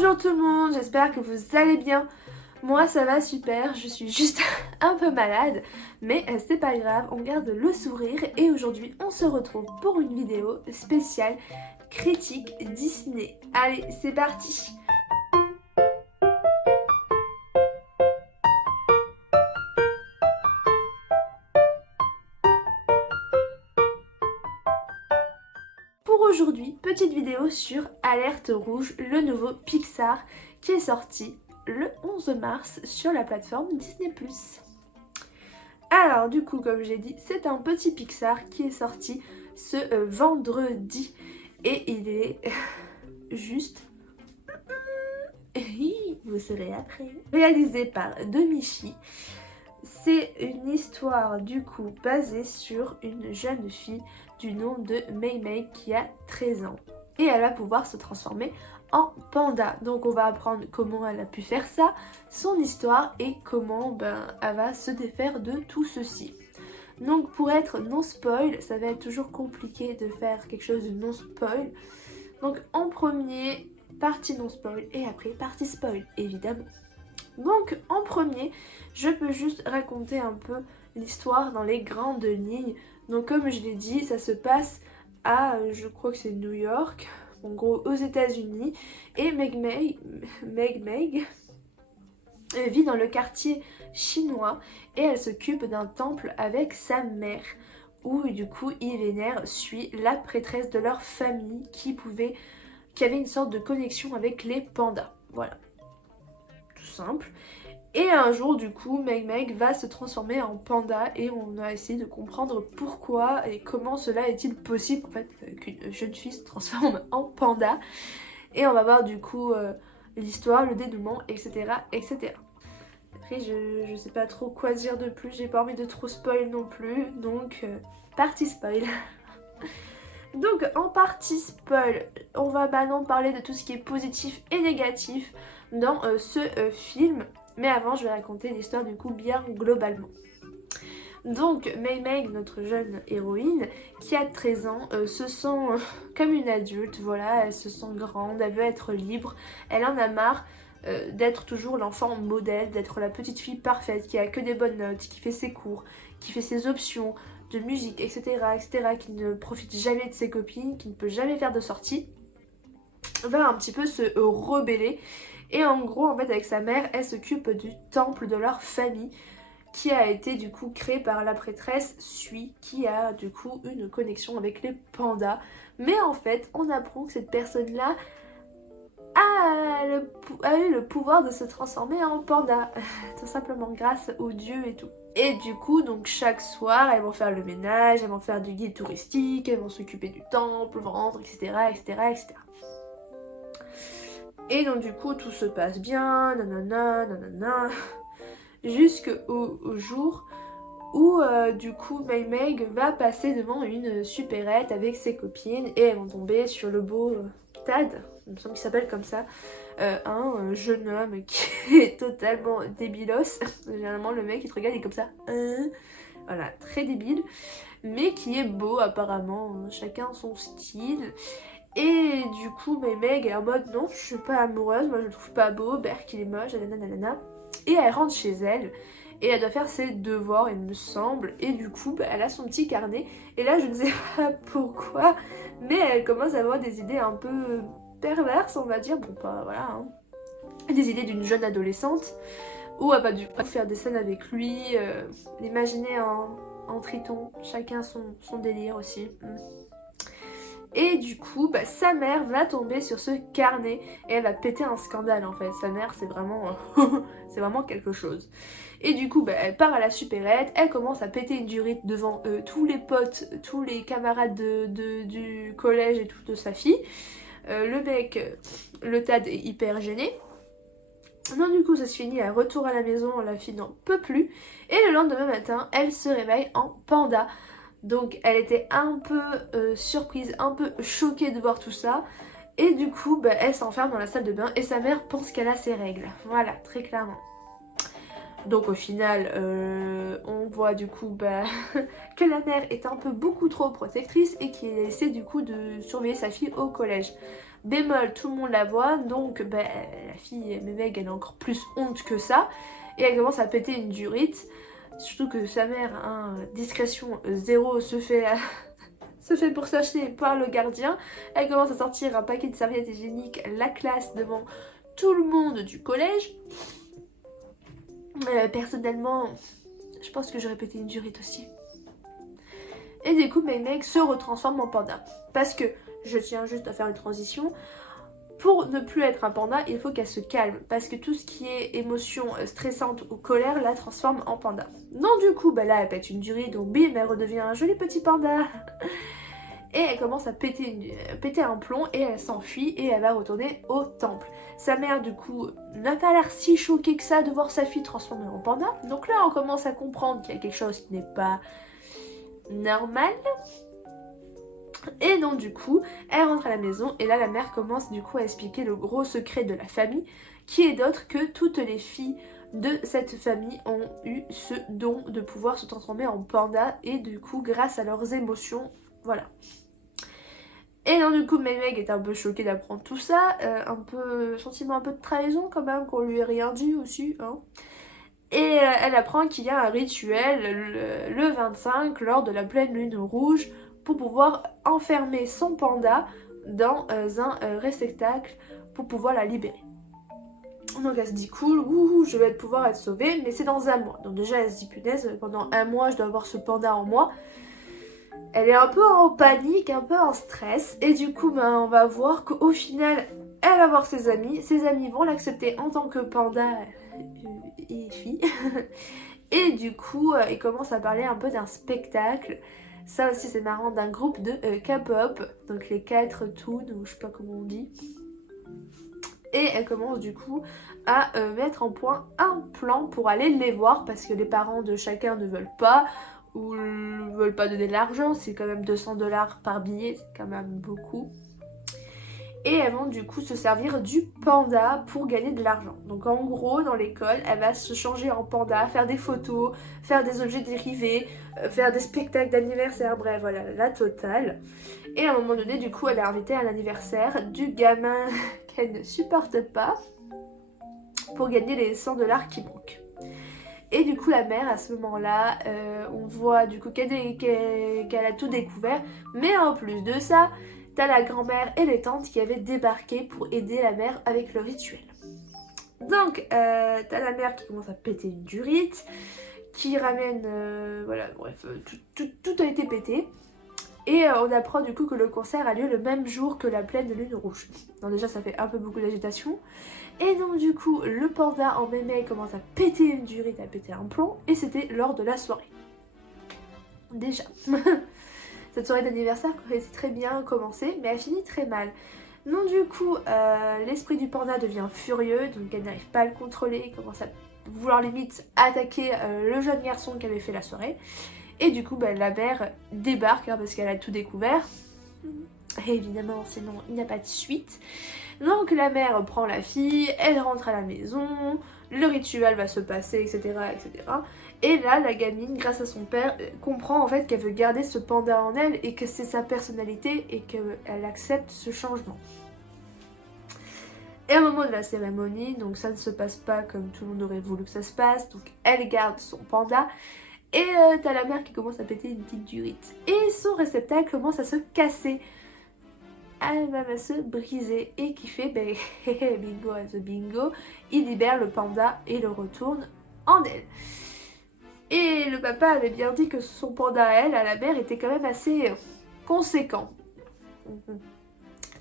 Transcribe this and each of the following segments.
Bonjour tout le monde, j'espère que vous allez bien. Moi ça va super, je suis juste un peu malade, mais c'est pas grave, on garde le sourire et aujourd'hui on se retrouve pour une vidéo spéciale critique Disney. Allez, c'est parti! Pour aujourd'hui, petite vidéo sur Alerte Rouge, le nouveau Pixar qui est sorti le 11 mars sur la plateforme Disney+. Alors du coup, comme j'ai dit, c'est un petit Pixar qui est sorti ce vendredi et il est juste... vous saurez après. Réalisé par Domichi. C'est une histoire du coup basée sur une jeune fille du nom de Mei Mei qui a 13 ans. Et elle va pouvoir se transformer en panda. Donc on va apprendre comment elle a pu faire ça, son histoire et comment elle va se défaire de tout ceci. Donc pour être non spoil, ça va être toujours compliqué de faire quelque chose de non spoil. Donc en premier, partie non spoil et après partie spoil évidemment. Donc en premier, je peux juste raconter un peu l'histoire dans les grandes lignes. Donc comme je l'ai dit, ça se passe à, je crois que c'est New York, en gros aux États-Unis. Et Meg vit dans le quartier chinois et elle s'occupe d'un temple avec sa mère. Où du coup Ivener suit la prêtresse de leur famille qui avait une sorte de connexion avec les pandas. Voilà. Tout simple. Et un jour du coup Meg va se transformer en panda et on a essayé de comprendre pourquoi et comment cela est-il possible en fait qu'une jeune fille se transforme en panda. Et on va voir du coup l'histoire, le dénouement, etc. etc. Après je sais pas trop quoi dire de plus, j'ai pas envie de trop spoil non plus, donc partie spoil. Donc en partie spoil, on va maintenant parler de tout ce qui est positif et négatif dans ce film. Mais avant je vais raconter l'histoire du coup bien globalement. Donc Mei, notre jeune héroïne, qui a 13 ans, se sent comme une adulte, voilà, elle se sent grande, elle veut être libre, elle en a marre d'être toujours l'enfant modèle, d'être la petite fille parfaite, qui a que des bonnes notes, qui fait ses cours, qui fait ses options de musique, etc., etc., qui ne profite jamais de ses copines, qui ne peut jamais faire de sortie, va un petit peu se rebeller. Et en gros, en fait, avec sa mère, elle s'occupe du temple de leur famille qui a été du coup créé par la prêtresse Sui, qui a du coup une connexion avec les pandas. Mais en fait, on apprend que cette personne-là a eu le pouvoir de se transformer en panda, tout simplement grâce aux dieux et tout. Et du coup, donc chaque soir, elles vont faire le ménage, elles vont faire du guide touristique, elles vont s'occuper du temple, vendre, etc., etc., etc. Et donc du coup, tout se passe bien, nanana, nanana, jusqu'au jour où du coup Mei va passer devant une supérette avec ses copines et elles vont tomber sur le beau Tad, il me semble qu'il s'appelle comme ça, un jeune homme qui est totalement débilos. Généralement le mec il te regarde il est comme ça, voilà, très débile, mais qui est beau apparemment, chacun son style. Et du coup Meg est en mode non je suis pas amoureuse, moi je le trouve pas beau, Berk il est moche, nanana. Et elle rentre chez elle et elle doit faire ses devoirs il me semble. Et du coup elle a son petit carnet et là je ne sais pas pourquoi mais elle commence à avoir des idées un peu perverses on va dire. Bon pas voilà hein. Des idées d'une jeune adolescente où elle va du coup faire des scènes avec lui, l'imaginer en triton, chacun son délire aussi. Et du coup, sa mère va tomber sur ce carnet et elle va péter un scandale en fait. Sa mère, c'est vraiment quelque chose. Et du coup, elle part à la supérette, elle commence à péter une durite devant tous les potes, tous les camarades du collège et tout de sa fille. Le mec, le Tad est hyper gêné. Donc du coup ça se finit à retour à la maison, la fille n'en peut plus. Et le lendemain matin, elle se réveille en panda. Donc elle était un peu surprise, un peu choquée de voir tout ça. Et du coup elle s'enferme dans la salle de bain et sa mère pense qu'elle a ses règles. Voilà, très clairement. Donc au final on voit du coup que la mère est un peu beaucoup trop protectrice et qu'elle essaie du coup de surveiller sa fille au collège. Bémol, tout le monde la voit, donc bah, la fille Meg elle a encore plus honte que ça, et elle commence à péter une durite, surtout que sa mère, hein, discrétion zéro, se fait pour s'acheter par le gardien. Elle commence à sortir un paquet de serviettes hygiéniques, la classe devant tout le monde du collège. Personnellement, je pense que j'aurais pété une durite aussi. Et du coup, Meg se retransforme en panda. Parce que, je tiens juste à faire une transition, pour ne plus être un panda, il faut qu'elle se calme. Parce que tout ce qui est émotion stressante ou colère la transforme en panda. Donc du coup, bah là, elle pète une durite, donc bim, elle redevient un joli petit panda. Et elle commence à péter un plomb et elle s'enfuit et elle va retourner au temple. Sa mère du coup n'a pas l'air si choquée que ça de voir sa fille transformée en panda. Donc là on commence à comprendre qu'il y a quelque chose qui n'est pas normal. Et donc du coup elle rentre à la maison et là la mère commence du coup à expliquer le gros secret de la famille, qui est d'autre que toutes les filles de cette famille ont eu ce don de pouvoir se transformer en panda et du coup grâce à leurs émotions. Voilà. Et donc du coup Meg est un peu choquée d'apprendre tout ça, sentiment un peu de trahison quand même, qu'on lui ait rien dit aussi, hein. Et elle apprend qu'il y a un rituel le 25 lors de la pleine lune rouge pour pouvoir enfermer son panda dans un réceptacle pour pouvoir la libérer. Donc elle se dit cool, ouh, je vais pouvoir être sauvée, mais c'est dans un mois. Donc déjà elle se dit punaise, pendant un mois je dois avoir ce panda en moi. Elle est un peu en panique, un peu en stress, et du coup on va voir qu'au final elle va voir ses amis vont l'accepter en tant que panda et fille. Et du coup ils commencent à parler un peu d'un spectacle, ça aussi c'est marrant, d'un groupe de K-pop, donc les 4 Toons, ou je sais pas comment on dit. Et elle commence du coup à mettre en point un plan pour aller les voir, parce que les parents de chacun ne veulent pas, ou ne veulent pas donner de l'argent, c'est quand même 200 $ par billet, c'est quand même beaucoup. Et elles vont du coup se servir du panda pour gagner de l'argent. Donc en gros, dans l'école, elle va se changer en panda, faire des photos, faire des objets dérivés, faire des spectacles d'anniversaire, bref, voilà, la totale. Et à un moment donné, du coup, elle est invitée à l'anniversaire du gamin qu'elle ne supporte pas pour gagner les 100 $ qui manquent. Et du coup la mère à ce moment-là, on voit du coup qu'elle a tout découvert, mais en plus de ça, t'as la grand-mère et les tantes qui avaient débarqué pour aider la mère avec le rituel. Donc t'as la mère qui commence à péter une durite, qui ramène, voilà, bref, tout a été pété. Et on apprend du coup que le concert a lieu le même jour que la pleine lune rouge. Donc déjà ça fait un peu beaucoup d'agitation. Et donc du coup le panda en mémé commence à péter une durite, à péter un plomb. Et c'était lors de la soirée. Déjà. Cette soirée d'anniversaire était très bien commencée, mais elle finit très mal. Donc du coup l'esprit du panda devient furieux, donc elle n'arrive pas à le contrôler. Il commence à vouloir limite attaquer le jeune garçon qui avait fait la soirée. Et du coup bah, la mère débarque, hein, parce qu'elle a tout découvert. Et évidemment sinon il n'y a pas de suite. Donc la mère prend la fille, elle rentre à la maison, le rituel va se passer, etc. etc. Et là la gamine, grâce à son père, comprend en fait qu'elle veut garder ce panda en elle et que c'est sa personnalité et qu'elle accepte ce changement. Et à un moment de la cérémonie, donc ça ne se passe pas comme tout le monde aurait voulu que ça se passe, donc elle garde son panda. Et t'as la mère qui commence à péter une petite durite. Et son réceptacle commence à se casser. Elle va se briser. Et qui fait, ben, bingo at the bingo, il libère le panda et le retourne en elle. Et le papa avait bien dit que son panda à la mère, était quand même assez conséquent.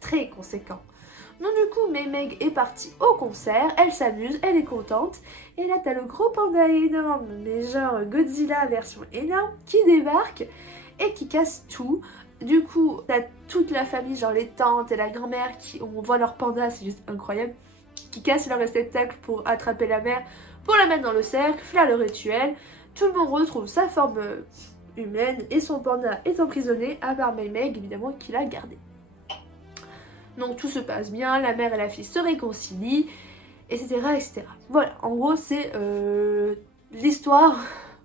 Très conséquent. Donc du coup, Meg est partie au concert, elle s'amuse, elle est contente. Et là, t'as le gros panda énorme, mais genre Godzilla version énorme, qui débarque et qui casse tout. Du coup, t'as toute la famille, genre les tantes et la grand-mère, on voit leur panda, c'est juste incroyable, qui cassent leur réceptacle pour attraper la mère, pour la mettre dans le cercle, faire le rituel. Tout le monde retrouve sa forme humaine et son panda est emprisonné, à part Meg, évidemment, qui l'a gardé. Donc tout se passe bien, la mère et la fille se réconcilient, etc. etc. Voilà, en gros c'est l'histoire,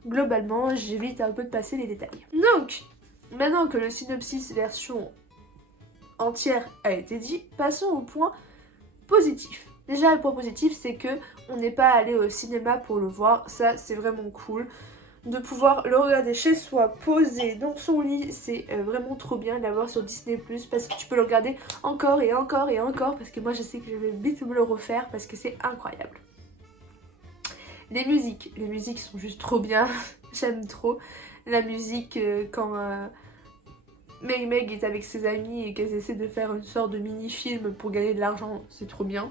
globalement, j'évite un peu de passer les détails. Donc, maintenant que le synopsis version entière a été dit, passons au point positif. Déjà, le point positif, c'est que on n'est pas allé au cinéma pour le voir, ça c'est vraiment cool. De pouvoir le regarder chez soi, posé dans son lit, c'est vraiment trop bien de l'avoir sur Disney+, parce que tu peux le regarder encore et encore et encore, parce que moi je sais que je vais vite me le refaire, parce que c'est incroyable. Les musiques sont juste trop bien, j'aime trop la musique quand Meg est avec ses amis et qu'elles essaient de faire une sorte de mini-film pour gagner de l'argent, c'est trop bien.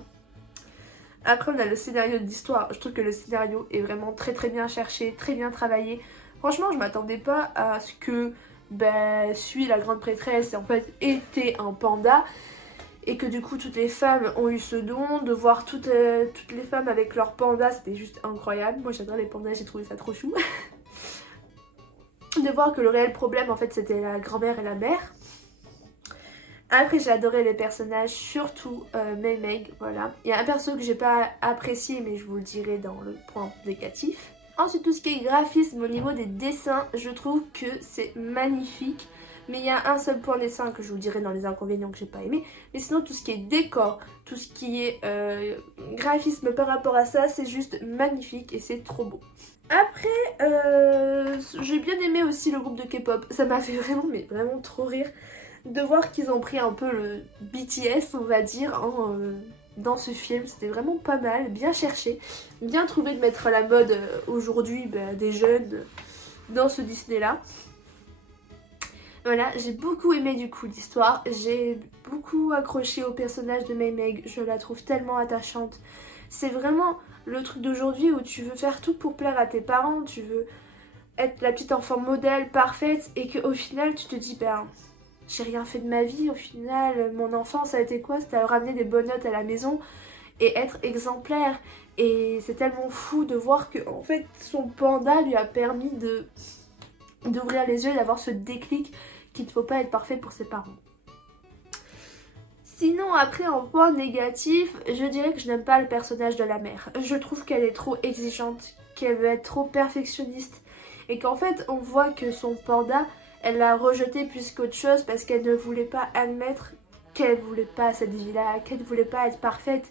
Après on a le scénario de l'histoire, je trouve que le scénario est vraiment très très bien cherché, très bien travaillé. Franchement je m'attendais pas à ce que Sui la grande prêtresse en fait était un panda. Et que du coup toutes les femmes ont eu ce don, de voir toutes les femmes avec leurs pandas, c'était juste incroyable. Moi j'adore les pandas, j'ai trouvé ça trop chou. De voir que le réel problème en fait c'était la grand-mère et la mère. Après j'ai adoré les personnages, surtout Meg, voilà. Il y a un perso que j'ai pas apprécié mais je vous le dirai dans le point négatif. Ensuite tout ce qui est graphisme au niveau des dessins, je trouve que c'est magnifique. Mais il y a un seul point dessin que je vous dirai dans les inconvénients que j'ai pas aimé. Mais sinon tout ce qui est décor, tout ce qui est graphisme par rapport à ça, c'est juste magnifique et c'est trop beau. Après, j'ai bien aimé aussi le groupe de K-pop. Ça m'a fait vraiment, mais vraiment trop rire de voir qu'ils ont pris un peu le BTS, on va dire, dans ce film. C'était vraiment pas mal, bien cherché, bien trouvé de mettre à la mode aujourd'hui des jeunes dans ce Disney là. Voilà, j'ai beaucoup aimé du coup l'histoire, j'ai beaucoup accroché au personnage de Meg, je la trouve tellement attachante. C'est vraiment le truc d'aujourd'hui où tu veux faire tout pour plaire à tes parents, tu veux être la petite enfant modèle parfaite et qu'au final tu te dis j'ai rien fait de ma vie, au final mon enfance ça a été quoi? C'était ramener des bonnes notes à la maison et être exemplaire. Et c'est tellement fou de voir que en fait son panda lui a permis d'ouvrir les yeux et d'avoir ce déclic qu'il ne faut pas être parfait pour ses parents. Sinon après en point négatif, je dirais que je n'aime pas le personnage de la mère. Je trouve qu'elle est trop exigeante, qu'elle veut être trop perfectionniste et qu'en fait on voit que son panda, elle l'a rejeté plus qu'autre chose parce qu'elle ne voulait pas admettre qu'elle voulait pas cette vie-là, qu'elle ne voulait pas être parfaite.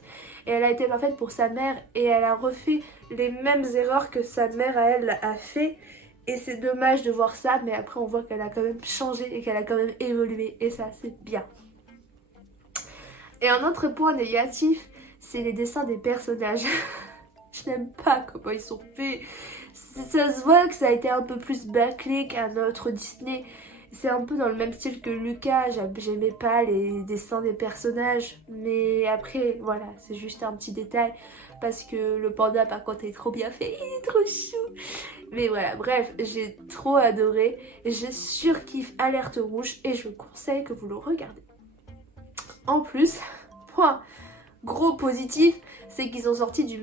Et elle a été parfaite pour sa mère et elle a refait les mêmes erreurs que sa mère à elle a fait. Et c'est dommage de voir ça, mais après on voit qu'elle a quand même changé et qu'elle a quand même évolué et ça c'est bien. Et un autre point négatif, c'est les dessins des personnages. Je n'aime pas comment ils sont faits. Ça se voit que ça a été un peu plus bâclé qu'un autre Disney. C'est un peu dans le même style que Lucas, j'aimais pas les dessins des personnages. Mais après, voilà, c'est juste un petit détail. Parce que le panda par contre est trop bien fait, il est trop chou. Mais voilà, bref, j'ai trop adoré. Je surkiffe Alerte Rouge et je vous conseille que vous le regardez. En plus, point gros positif, c'est qu'ils ont sorti du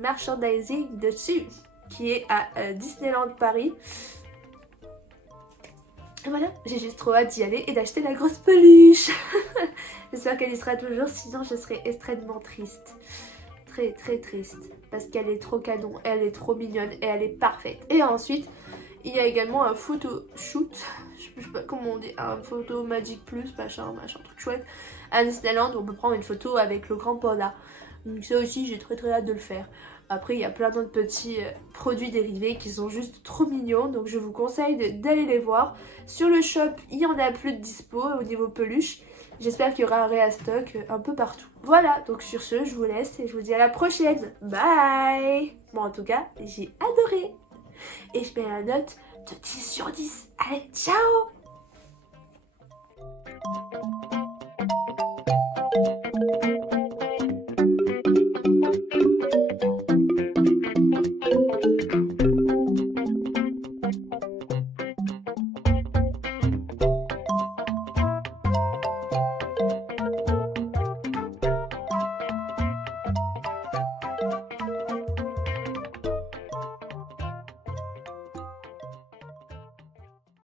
merchandising dessus, qui est à Disneyland Paris. Et voilà, j'ai juste trop hâte d'y aller et d'acheter la grosse peluche. J'espère qu'elle y sera toujours, sinon je serai extrêmement triste. Très très triste, parce qu'elle est trop canon, elle est trop mignonne et elle est parfaite. Et ensuite, il y a également un photo shoot, je sais pas comment on dit, un photo Magic Plus, machin, truc chouette, à Disneyland où on peut prendre une photo avec le grand panda. Donc ça aussi, j'ai très hâte de le faire. Après, il y a plein d'autres petits produits dérivés qui sont juste trop mignons, donc je vous conseille d'aller les voir. Sur le shop, il y en a plus de dispo au niveau peluche. J'espère qu'il y aura un réastock un peu partout. Voilà, donc sur ce, je vous laisse et je vous dis à la prochaine. Bye! Bon, en tout cas, j'ai adoré. Et je mets la note de 10 sur 10. Allez, ciao!